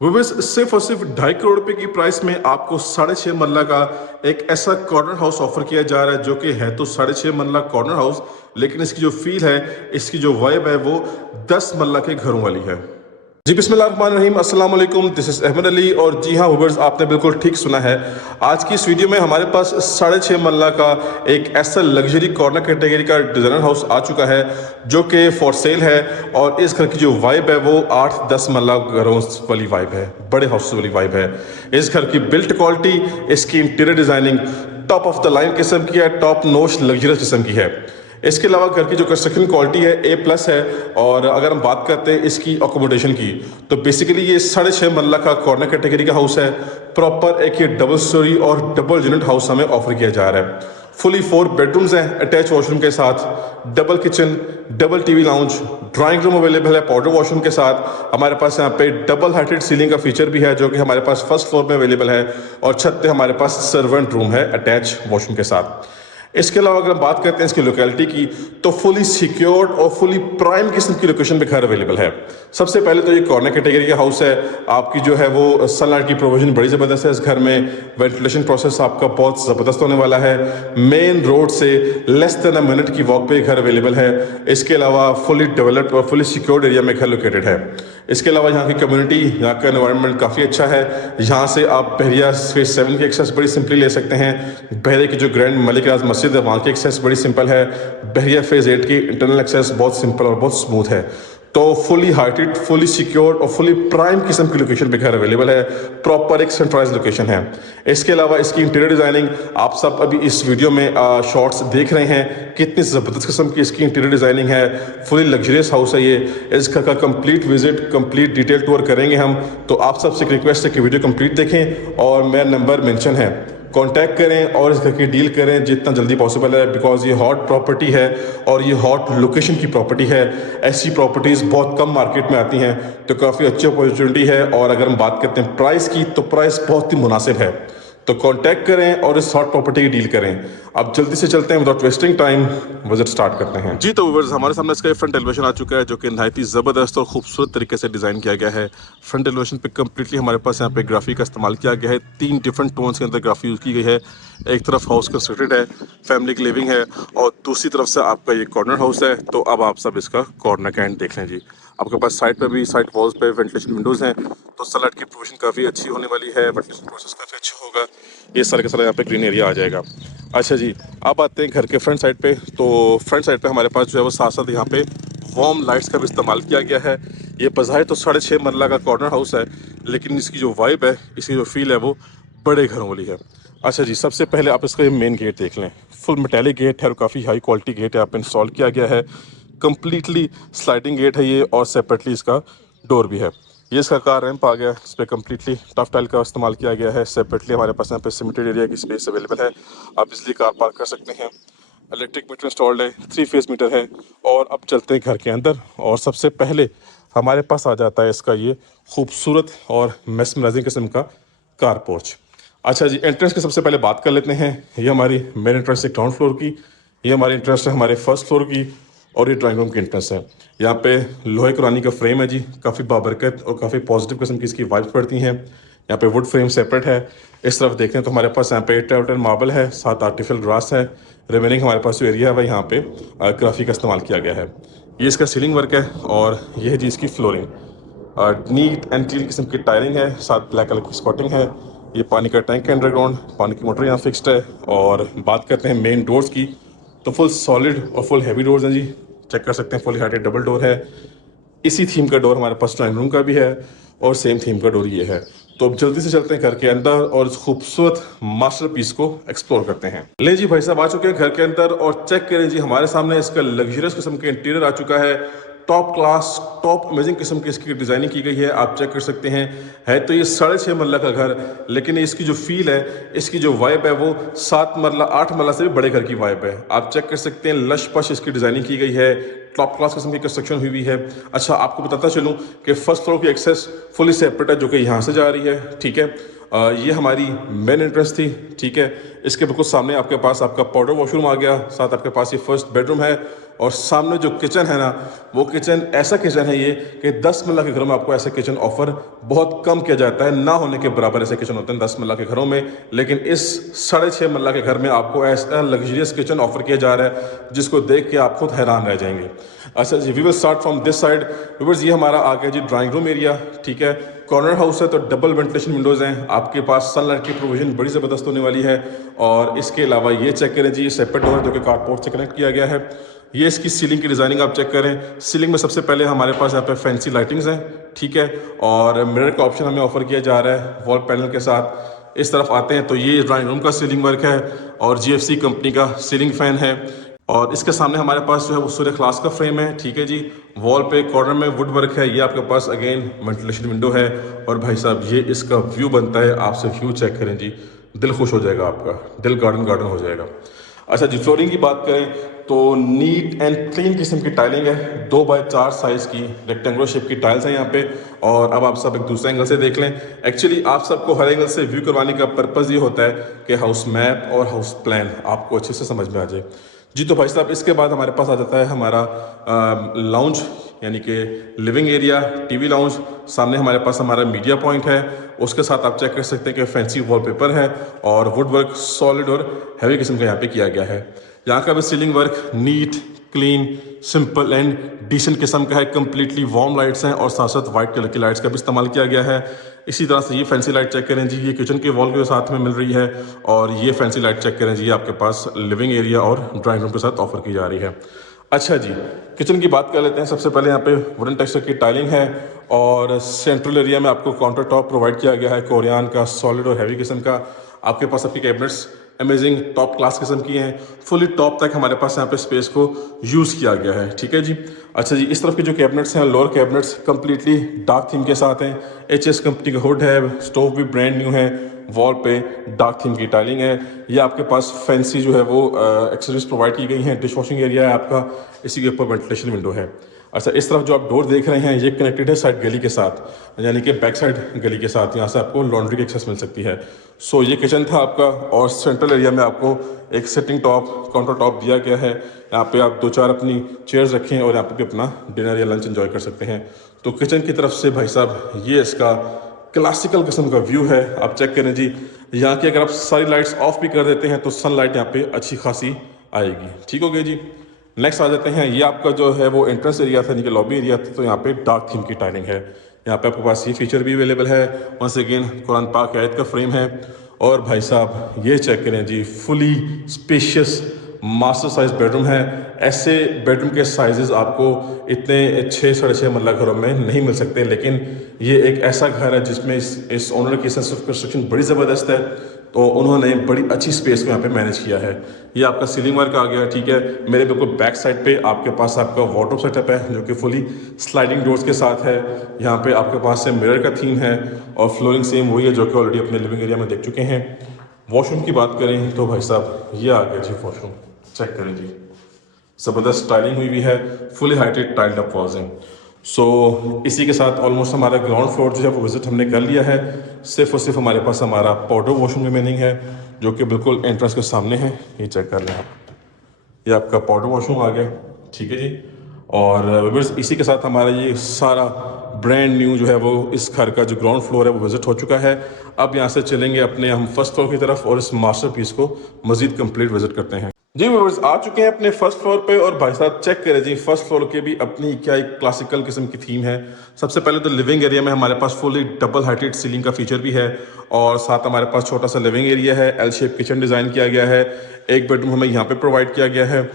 विवेश सिर्फ और सिर्फ 2.5 करोड़ रुपए की प्राइस में आपको 6.5 मरला का एक ऐसा कॉर्नर हाउस ऑफर किया जा रहा है जो कि है तो 6.5 मरला कॉर्नर हाउस, लेकिन इसकी जो फील है, इसकी जो वाइब है वो 10 मरला के घरों वाली है। जी बिस्मिल्लाहिर्रहमानिर्रहीम, अस्सलाम वालेकुम, दिस इज अहमद अली। और जी हाँ व्यूअर्स, आपने बिल्कुल ठीक सुना है। आज की इस वीडियो में हमारे पास 6.5 मरला का एक ऐसा लग्जरी कॉर्नर कैटेगरी का डिजाइनर हाउस आ चुका है जो कि फॉर सेल है। और इस घर की जो वाइब है वो 8-10 मरला घरों वाली वाइब है, बड़े हाउस वाली वाइब है। इस घर की बिल्ट क्वालिटी, इसकी interior designing top of the line किस्म की है, टॉप नोच लग्जरियस किस्म की है। इसके अलावा घर की जो कंस्ट्रक्शन क्वालिटी है A+ है। और अगर हम बात करते हैं इसकी अकोमोडेशन की, तो बेसिकली ये 6.5 मरला का कॉर्नर कैटेगरी का हाउस है। प्रॉपर एक ये डबल स्टोरी और डबल यूनिट हाउस हमें ऑफर किया जा रहा है। फुली 4 बेडरूम्स हैं अटैच वॉशरूम के साथ, double kitchen, double TV lounge, drawing room available है पाउडर वॉशरूम के साथ। हमारे पास यहाँ पे डबल हाइटेड सीलिंग का फीचर भी है जो कि हमारे पास फर्स्ट फ्लोर में अवेलेबल है। और छत पे हमारे पास सर्वेंट रूम है अटैच वॉशरूम के साथ। इसके अलावा अगर हम बात करते हैं इसकी लोकेलिटी की, तो फुली सिक्योर्ड और फुली प्राइम किस्म की लोकेशन पे घर अवेलेबल है। सबसे पहले तो ये कॉर्नर कैटेगरी का हाउस है। आपकी जो है वो सनलाइट की प्रोविजन बड़ी ज़बरदस्त है इस घर में। वेंटिलेशन प्रोसेस आपका बहुत ज़बरदस्त होने वाला है। मेन रोड से लेस देन अ मिनट की वॉक पे घर अवेलेबल है। इसके अलावा फुली डेवलप्ड और फुली सिक्योर्ड एरिया में घर लोकेटेड है। इसके अलावा यहाँ की कम्युनिटी, यहाँ का एनवायरनमेंट काफ़ी अच्छा है। यहाँ से आप बहरिया फेज 7 की एक्सेस बड़ी सिंपली ले सकते हैं। बहरे की जो ग्रैंड मलिक राज मस्जिद है वहाँ की एक्सेस बड़ी सिंपल है। बहरिया फेज 8 की इंटरनल एक्सेस बहुत सिंपल और बहुत स्मूथ है। तो फुली हाइटेड, फुली सिक्योर और फुली प्राइम किस्म की लोकेशन पे घर अवेलेबल है। प्रॉपर एक सेंट्रलाइज लोकेशन है। इसके अलावा इसकी इंटीरियर डिजाइनिंग आप सब अभी इस वीडियो में शॉर्ट्स देख रहे हैं, कितनी ज़बरदस्त किस्म की इसकी इंटीरियर डिजाइनिंग है। फुली लग्जरियस हाउस है ये। इस घर का complete visit, complete detail tour करेंगे हम। तो आप सबसे एक रिक्वेस्ट है कि वीडियो कंप्लीट देखें और मेरा नंबर मेंशन है, कांटेक्ट करें और इस घर की डील करें जितना जल्दी पॉसिबल है। बिकॉज ये हॉट प्रॉपर्टी है और ये हॉट लोकेशन की प्रॉपर्टी है। ऐसी प्रॉपर्टीज़ बहुत कम मार्केट में आती हैं, तो काफ़ी अच्छी अपॉर्चुनिटी है। और अगर हम बात करते हैं प्राइस की, तो प्राइस बहुत ही मुनासिब है। तो कांटेक्ट करें और इस हॉट प्रॉपर्टी की डील करें। अब जल्दी से चलते हैं, without wasting time visit start करते हैं। जी तो व्यूअर्स, हमारे सामने इसका फ्रंट एलिवेशन आ चुका है जो कि नहायत ही ज़बरदस्त और खूबसूरत तरीके से डिज़ाइन किया गया है। फ्रंट एलिवेशन पे कम्प्लीटली हमारे पास यहाँ पे ग्राफी का इस्तेमाल किया गया है। 3 डिफरेंट टोन्स के अंदर ग्राफी यूज़ की गई है। एक तरफ हाउस कंस्ट्रक्टेड है, फैमिली की लिविंग है, और दूसरी तरफ से आपका ये कॉर्नर हाउस है। तो अब आप सब इसका कॉर्नर का एंड देख लें जी। आपके पास साइड पर भी, साइड वॉल्स पे वेंटिलेशन विंडोज़ हैं, तो सनलाइट की प्रोविजन काफ़ी अच्छी होने वाली है। वेंटिलेशन प्रोसेस काफ़ी अच्छा होगा। ये सारे का सारा यहाँ पे ग्रीन एरिया आ जाएगा। अच्छा जी, अब आते हैं घर के फ्रंट साइड पे। तो फ्रंट साइड पे हमारे पास जो है वो साथ साथ यहाँ पे वार्म लाइट्स का भी इस्तेमाल किया गया है। ये बज़ाहिर तो 6.5 मरला का कॉर्नर हाउस है, लेकिन इसकी जो वाइब है, इसकी जो फील है वो बड़े घरों वाली है। अच्छा जी, सबसे पहले आप इसका ये मेन गेट देख लें। फुल मेटेलिक गेट है और काफ़ी हाई क्वालिटी गेट है, आप इंस्टॉल किया गया है। कम्प्लीटली स्लाइडिंग गेट है ये, और सेपरेटली इसका डोर भी है। ये इसका कार रैंप आ गया, इस पर कम्प्लीटली टफ टाइल का इस्तेमाल किया गया है। सेपरेटली हमारे पास यहाँ पे सिमेंटेड एरिया की स्पेस अवेलेबल है, आप इसलिए कार पार्क कर सकते हैं। इलेक्ट्रिक मीटर इंस्टॉल्ड है, 3 फेज मीटर है। और अब चलते हैं घर के अंदर, और सबसे पहले हमारे पास आ जाता है इसका ये खूबसूरत और मेस्मराइजिंग किस्म का कार पोर्च। अच्छा जी, एंट्रेंस की सबसे पहले बात कर लेते हैं। ये हमारी मेन एंट्रेंस है ग्राउंड फ्लोर की, ये हमारी एंट्रेंस है हमारे फर्स्ट फ्लोर की, और ये ड्राइंग रूम की एंट्रेंस है। यहाँ पे लोहे कुरानी का फ्रेम है जी, काफ़ी बाबरकत और काफ़ी पॉजिटिव किस्म की इसकी वाइब्स पड़ती हैं। यहाँ पे वुड फ्रेम सेपरेट है। इस तरफ देखें तो हमारे पास यहाँ पे टेरेटन मार्बल है, साथ आर्टिफिशियल ग्रास है। रिमेनिंग हमारे पास जो एरिया है वह यहाँ पे ग्राफी का इस्तेमाल किया गया है। ये इसका सीलिंग वर्क है, और यह है जी इसकी फ्लोरिंग। नीट एंड क्लीन किस्म की टायरिंग है, साथ ब्लैक कलर की स्पॉटिंग है। ये पानी का टैंक है अंडरग्राउंड, पानी की मोटर यहाँ फिक्स्ड है। और बात करते हैं मेन डोर्स की, तो फुल सॉलिड और फुल हैवी डोर्स हैं जी, चेक कर सकते हैं। फुल हाइटेड डबल डोर है। इसी थीम का डोर हमारे पास ड्राइंग रूम का भी है, और सेम थीम का डोर ये है। तो अब जल्दी से चलते हैं घर के अंदर और इस खूबसूरत मास्टरपीस को एक्सप्लोर करते हैं। ले जी भाई साहब, आ चुके हैं घर के अंदर, और चेक करें जी हमारे सामने इसका लग्जरियस किस्म का इंटीरियर आ चुका है। टॉप क्लास, टॉप अमेजिंग किस्म की इसकी डिज़ाइनिंग की गई है, आप चेक कर सकते हैं। है तो ये 6.5 मरला का घर, लेकिन इसकी जो फील है, इसकी जो वाइब है वो 7 मरला, 8 मरला से भी बड़े घर की वाइब है। आप चेक कर सकते हैं, लश पश इसकी डिज़ाइनिंग की गई है, टॉप क्लास किस्म की कंस्ट्रक्शन हुई है। अच्छा, आपको बताता चलूँ कि फर्स्ट फ्लोर की एक्सेस फुली सेपरेट है, जो कि यहाँ से जा रही है, ठीक है। ये हमारी मेन एंट्रेंस थी, ठीक है। इसके बिल्कुल सामने आपके पास आपका पाउडर वॉशरूम आ गया, साथ आपके पास ये फर्स्ट बेडरूम है और सामने जो किचन है ना, वो किचन ऐसा किचन है ये कि 10 मरला के घरों में आपको ऐसे किचन ऑफर बहुत कम किया जाता है, ना होने के बराबर ऐसे किचन होते हैं 10 मरला के घरों में। लेकिन इस 6.5 मरला के घर में आपको ऐसा लग्जरियस किचन ऑफर किया जा रहा है जिसको देख के आप खुद हैरान रह जाएंगे। अच्छा जी, we will start from this side. Viewers, ये हमारा आ गया जी ड्राइंग रूम एरिया, ठीक है। कॉर्नर हाउस है तो डबल वेंटिलेशन विंडोज़ हैं, आपके पास सनलाइट की प्रोविजन बड़ी ज़बरदस्त होने वाली है। और इसके अलावा ये चेक करें जी, ये सेपरेट डोर है जो कि कार्डपोर्ट से कनेक्ट किया गया है। ये इसकी सीलिंग की डिज़ाइनिंग आप चेक करें। सीलिंग में सबसे पहले हमारे पास यहाँ पे फैंसी लाइटिंग्स हैं, ठीक है। और मिरर का ऑप्शन हमें ऑफर किया जा रहा है वॉल पैनल के साथ। इस तरफ आते हैं तो ये ड्राइंग रूम का सीलिंग वर्क है और GFC कंपनी का सीलिंग फैन है। और इसके सामने हमारे पास जो है वो सूर्य क्लास का फ्रेम है, ठीक है जी। वॉल पे कॉर्नर में वुड वर्क है, ये आपके पास अगेन वेंटिलेशन विंडो है। और भाई साहब, ये इसका व्यू बनता है, आपसे व्यू चेक करें जी, दिल खुश हो जाएगा आपका, दिल गार्डन गार्डन हो जाएगा। अच्छा जी, फ्लोरिंग की बात करें तो नीट एंड क्लीन किस्म की टाइलिंग है, 2x4 साइज़ की रेक्टेंगुलर शेप की टाइल्स हैं यहाँ पे। और अब आप सब एक दूसरे एंगल से देख लें। एक्चुअली आप सबको हर एंगल से व्यू करवाने का पर्पज़ ये होता है कि हाउस मैप और हाउस प्लान आपको अच्छे से समझ में आ जाए जी। तो भाई साहब, इसके बाद हमारे पास आ जाता है हमारा लाउंज, यानी कि लिविंग एरिया, टीवी लाउंज। सामने हमारे पास हमारा मीडिया पॉइंट है, उसके साथ आप चेक कर सकते हैं कि फैंसी वॉलपेपर है और वुड वर्क सॉलिड और हैवी किस्म का यहाँ पे किया गया है। यहाँ का भी ceiling work neat, clean, simple and decent किस्म का है। कम्प्लीटली वार्म लाइट्स हैं और साथ साथ वाइट कलर की लाइट्स का भी इस्तेमाल किया गया है। इसी तरह से ये फैंसी लाइट चेक करें जी, ये किचन के वॉल के साथ में मिल रही है। और ये फैंसी लाइट चेक करें जी, ये आपके पास लिविंग एरिया और ड्राइंग रूम के साथ ऑफर की जा रही है। अच्छा जी, किचन की बात कर लेते हैं। सबसे पहले यहाँ पे वुडन टेक्सचर की टाइलिंग है और सेंट्रल एरिया में आपको काउंटर टॉप प्रोवाइड किया गया है कोरियान का, सॉलिड और हैवी किस्म का। आपके पास आपकी कैबिनेट्स अमेजिंग टॉप क्लास किस्म की हैं, फुली टॉप तक हमारे पास यहाँ पे स्पेस को यूज़ किया गया है, ठीक है जी। अच्छा जी, इस तरफ के जो कैबिनेट्स हैं, lower cabinets completely dark theme के साथ हैं। HS कंपनी का हुड है, स्टोव भी ब्रांड न्यू है, वॉल पे डार्क थीम की टाइलिंग है। ये आपके पास फैंसी जो है वो एक्सेसरीज प्रोवाइड की गई हैं। डिश वॉशिंग एरिया है आपका, इसी के ऊपर वेंटिलेशन विंडो है। अच्छा, इस तरफ जो आप डोर देख रहे हैं ये कनेक्टेड है साइड गली के साथ, यानी कि बैक साइड गली के साथ, यहाँ से आपको लॉन्ड्री की एक्सेस मिल सकती है। सो ये किचन था आपका और सेंट्रल एरिया में आपको एक सिटिंग टॉप, काउंटर टॉप दिया गया है। यहाँ पे आप 2-4 अपनी चेयर्स रखें और यहाँ पे भी अपना डिनर या लंच एंजॉय कर सकते हैं। तो किचन की तरफ से भाई साहब ये इसका क्लासिकल किस्म का व्यू है, आप चेक करें जी। यहाँ की अगर आप सारी लाइट्स ऑफ भी कर देते हैं तो सनलाइट यहाँ पे अच्छी खासी आएगी, ठीक हो गई जी। नेक्स्ट आ जाते हैं, ये आपका जो है वो एंट्रेंस एरिया था, यानी कि लॉबी एरिया था। तो यहाँ पे डार्क थीम की टाइलिंग है, यहाँ पे आपके पास ये फीचर भी अवेलेबल है। वंस अगेन कुरान पाक आयत का फ्रेम है। और भाई साहब ये चेक करें जी, fully spacious master size bedroom है। ऐसे बेडरूम के साइजेस आपको इतने 6-6.5 मरला घरों में नहीं मिल सकते, लेकिन ये एक ऐसा घर है जिसमें इस ओनर की सेंस ऑफ कंस्ट्रक्शन बड़ी ज़बरदस्त है। तो उन्होंने बड़ी अच्छी स्पेस को यहाँ पे मैनेज किया है। ये आपका सीलिंग वर्क आ गया, ठीक है। मेरे बिल्कुल बैक साइड पे आपके पास आपका वार्डरोब सेटअप है जो कि फुली स्लाइडिंग डोर्स के साथ है। यहाँ पे आपके पास से मिरर का थीम है और फ्लोरिंग सेम वही है जो कि ऑलरेडी अपने लिविंग एरिया में देख चुके हैं। वॉशरूम की बात करें तो भाई साहब ये आ गया जी वॉशरूम, चेक करें जी, ज़बरदस्त स्टाइलिंग हुई भी है, fully heighted tiled up walls हैं। सो इसी के साथ ऑलमोस्ट हमारा ग्राउंड फ्लोर जो है वो विजिट हमने कर लिया है। सिर्फ और सिर्फ हमारे पास हमारा पाउडर वॉशरूम रिमेनिंग है जो कि बिल्कुल एंट्रेंस के सामने है। ये चेक कर लें आप, ये आपका पाउडर वॉशरूम आ गया, ठीक है जी। और इसी के साथ हमारा ये सारा ब्रांड न्यू जो है वो इस घर का जो ग्राउंड फ्लोर है वो विजिट हो चुका है। अब यहाँ से चलेंगे अपने हम फर्स्ट फ्लोर की तरफ और इस मास्टरपीस को मजीद कंप्लीट विजिट करते हैं जी। व्यूअर्स आ चुके हैं अपने फर्स्ट फ्लोर पे और भाई साहब चेक करें जी, फर्स्ट फ्लोर के भी अपनी क्या एक क्लासिकल किस्म की थीम है। सबसे पहले तो लिविंग एरिया में हमारे पास फुली डबल हाइटेड सीलिंग का फीचर भी है और साथ हमारे पास छोटा सा लिविंग एरिया है, एल शेप किचन डिज़ाइन किया गया है। एक बेडरूम हमें यहाँ पे प्रोवाइड किया गया है,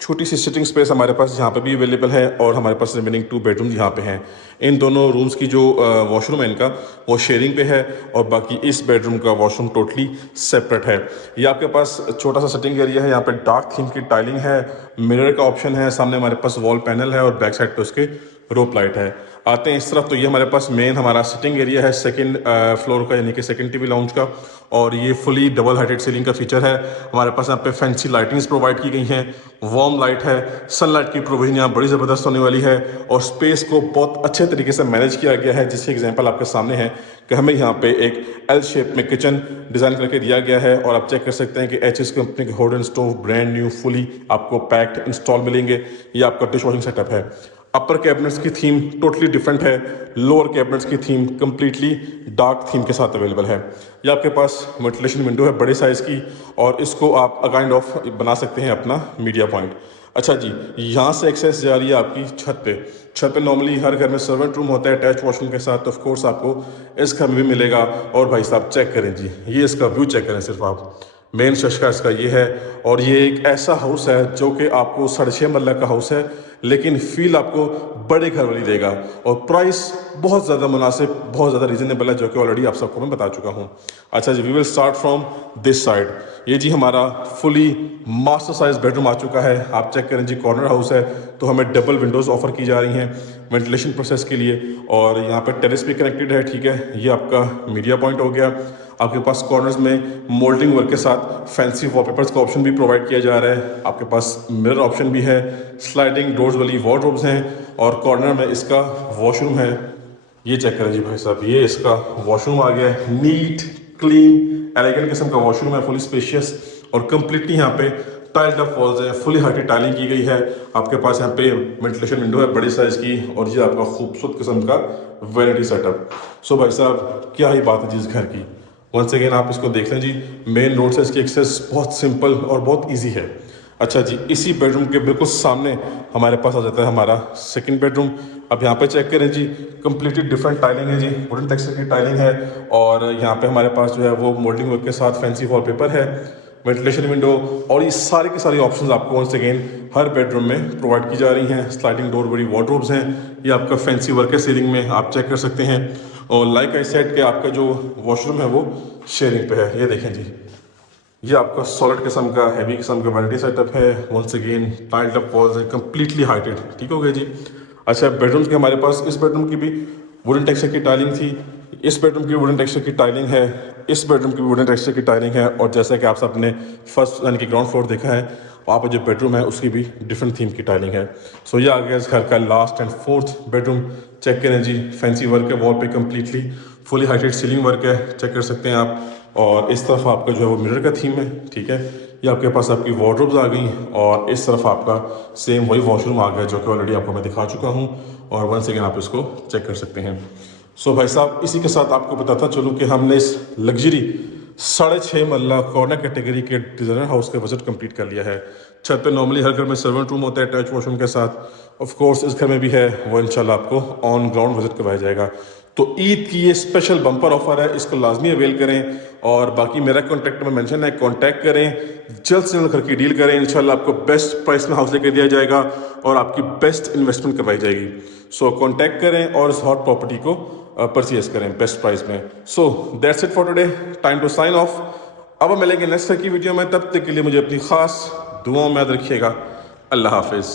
छोटी सी सिटिंग स्पेस हमारे पास यहाँ पे भी अवेलेबल है और हमारे पास रिमेनिंग 2 बेडरूम यहाँ पे हैं। इन दोनों रूम्स की जो वॉशरूम है इनका वो शेयरिंग पे है और बाकी इस बेडरूम का वॉशरूम टोटली सेपरेट है। ये आपके पास छोटा सा सिटिंग एरिया है, यहाँ पे डार्क थीम की टाइलिंग है, मिरर का ऑप्शन है, सामने हमारे पास वॉल पैनल है और बैक साइड पे उसके रोप लाइट है। आते हैं इस तरफ, तो ये हमारे पास मेन हमारा सिटिंग एरिया है सेकंड फ्लोर का, यानी कि सेकंड टीवी लाउंज का। और ये फुली डबल हाइटेड सीलिंग का फीचर है। हमारे पास यहाँ पे फैंसी लाइटिंग्स प्रोवाइड की गई हैं, वार्म लाइट है, सनलाइट की प्रोविजन यहाँ बड़ी ज़बरदस्त होने वाली है। और स्पेस को बहुत अच्छे तरीके से मैनेज किया गया है, जिसकी एग्जांपल आपके सामने है कि हमें यहाँ पे एक एल शेप में किचन डिज़ाइन करके दिया गया है। और आप चेक कर सकते हैं कि एचएस कंपनी के hot stove brand new fully आपको पैक्ड इंस्टॉल मिलेंगे। ये आपका डिश वॉशिंग सेटअप है। अपर कैबिनेट्स की थीम टोटली डिफरेंट है, लोअर कैबिनेट्स की थीम कम्प्लीटली डार्क थीम के साथ अवेलेबल है। ये आपके पास वेंटिलेशन विंडो है बड़े साइज़ की, और इसको आप काइंड ऑफ बना सकते हैं अपना मीडिया पॉइंट। अच्छा जी, यहाँ से एक्सेस जा रही है आपकी छत पे। छत पे नॉर्मली हर घर में सर्वेंट रूम होता है अटैच वॉशरूम के साथ, तो ऑफ कोर्स आपको इस घर में भी मिलेगा। और भाई साहब चेक करें जी, ये इसका व्यू चेक करें सिर्फ आप। मेन शशका इसका ये है। और ये एक ऐसा हाउस है जो कि आपको 6.5 मरला का हाउस है, लेकिन फील आपको बड़े घर वाली देगा। और प्राइस बहुत ज़्यादा मुनासिब, बहुत ज़्यादा रीजनेबल है, जो कि ऑलरेडी आप सबको मैं बता चुका हूँ। अच्छा जी, we will start from this side. ये जी हमारा फुली मास्टर साइज बेडरूम आ चुका है। आप चेक करें जी, कॉर्नर हाउस है, तो हमें डबल विंडोज़ ऑफर की जा रही हैं वेंटिलेशन प्रोसेस के लिए। और यहाँ पर टेरेस भी कनेक्टेड है, ठीक है। ये आपका मीडिया पॉइंट हो गया। आपके पास कॉर्नर्स में मोल्डिंग वर्क के साथ फैंसी वॉलपेपर्स का ऑप्शन भी प्रोवाइड किया जा रहा है। आपके पास मिरर ऑप्शन भी है, स्लाइडिंग डोर्स वाली वार्डरोब्स हैं, और कॉर्नर में इसका वॉशरूम है। ये चेक करें जी भाई साहब, ये इसका वॉशरूम आ गया है। नीट, क्लीन, एलिगेंट किस्म का वॉशरूम है, फुली स्पेशियस। और कंप्लीटली यहाँ पे टाइल्ड अप वॉल्स है, फुली हाइटेड टाइलिंग की गई है। आपके पास यहाँ पे वेंटिलेशन विंडो है बड़ी साइज की, और ये आपका खूबसूरत किस्म का वैनिटी सेटअप। सो भाई साहब क्या ही बात है जी इस घर की। वंस अगेन आप इसको देख लें जी, मेन रोड से इसकी एक्सेस बहुत सिंपल और बहुत इजी है। अच्छा जी, इसी बेडरूम के बिल्कुल सामने हमारे पास आ जाता है हमारा सेकंड बेडरूम। अब यहाँ पे चेक करें जी, कम्प्लीटली डिफरेंट टाइलिंग है जी, वुडन टेक्सचर की टाइलिंग है। और यहाँ पे हमारे पास जो है वो मोल्डिंग वर्क के साथ फैंसी वॉलपेपर है, वेंटिलेशन विंडो, और ये सारी की सारी ऑप्शंस आपको वंस अगेन हर बेडरूम में प्रोवाइड की जा रही हैं। स्लाइडिंग डोर बड़ी वार्डरोब्स हैं। ये आपका फैंसी वर्क है सीलिंग में, आप चेक कर सकते हैं। और लाइक आई सेड के आपका जो वॉशरूम है वो शेयरिंग पे है। ये देखें जी, ये आपका सॉलिड किस्म का हैवी किस्म का वैनिटी सेटअप है। Once again tiled up walls है, कम्प्लीटली हाइटेड, ठीक हो गया जी। अच्छा, बेडरूम्स के हमारे पास इस बेडरूम की भी वुडन टेक्सचर की टाइलिंग थी, इस बेडरूम की वुडन टेक्सचर की टाइलिंग है, इस बेडरूम की वुडन टेक्सचर की टाइलिंग है। और जैसा कि आप सबने फर्स्ट यानी कि ग्राउंड फ्लोर देखा है, वहाँ पर जो बेडरूम है उसकी भी डिफरेंट थीम की टाइलिंग है। सो ये आ गया इस घर का last and fourth bedroom. Check करें जी, फैंसी वर्क है वॉल पे, completely fully heighted ceiling work है, चेक कर सकते हैं आप। और इस तरफ आपका जो है वो मिरर का थीम है, ठीक है। ये आपके पास आपकी वार्डरोब्स आ गई, और इस तरफ आपका सेम वही वॉशरूम आ गया जो कि ऑलरेडी आपको मैं दिखा चुका हूँ। और वंस अगेन आप इसको चेक कर सकते हैं। सो भाई साहब, इसी के साथ आपको बताता चलूँ कि हमने इस लग्जरी 6.5 मरला कॉर्नर कैटेगरी के डिज़ाइनर हाउस का बजट कंप्लीट कर लिया है। छत पे नॉर्मली हर घर में सर्वेंट रूम होता है अटैच वॉशरूम के साथ। ऑफ कोर्स इस घर में भी है, वो इंशाल्लाह आपको ऑन ग्राउंड विजिट करवाया जाएगा। तो ईद की ये स्पेशल बम्पर ऑफर है, इसको लाजमी अवेल करें। और बाकी मेरा कॉन्टैक्ट में मेंशन है, कॉन्टैक्ट करें, जल्द से जल्द घर की डील करें। इंशाल्लाह आपको बेस्ट प्राइस में हाउस लेकर दिया जाएगा और आपकी बेस्ट इन्वेस्टमेंट करवाई जाएगी। सो कॉन्टैक्ट करें और इस हॉट प्रॉपर्टी को परचेज करें बेस्ट प्राइस में। So that's it for today, time to sign off. अब हम मिलेंगे नेक्स्ट की वीडियो में, तब तक के लिए मुझे अपनी खास दुआओं में याद रखिएगा। अल्लाह हाफिज़।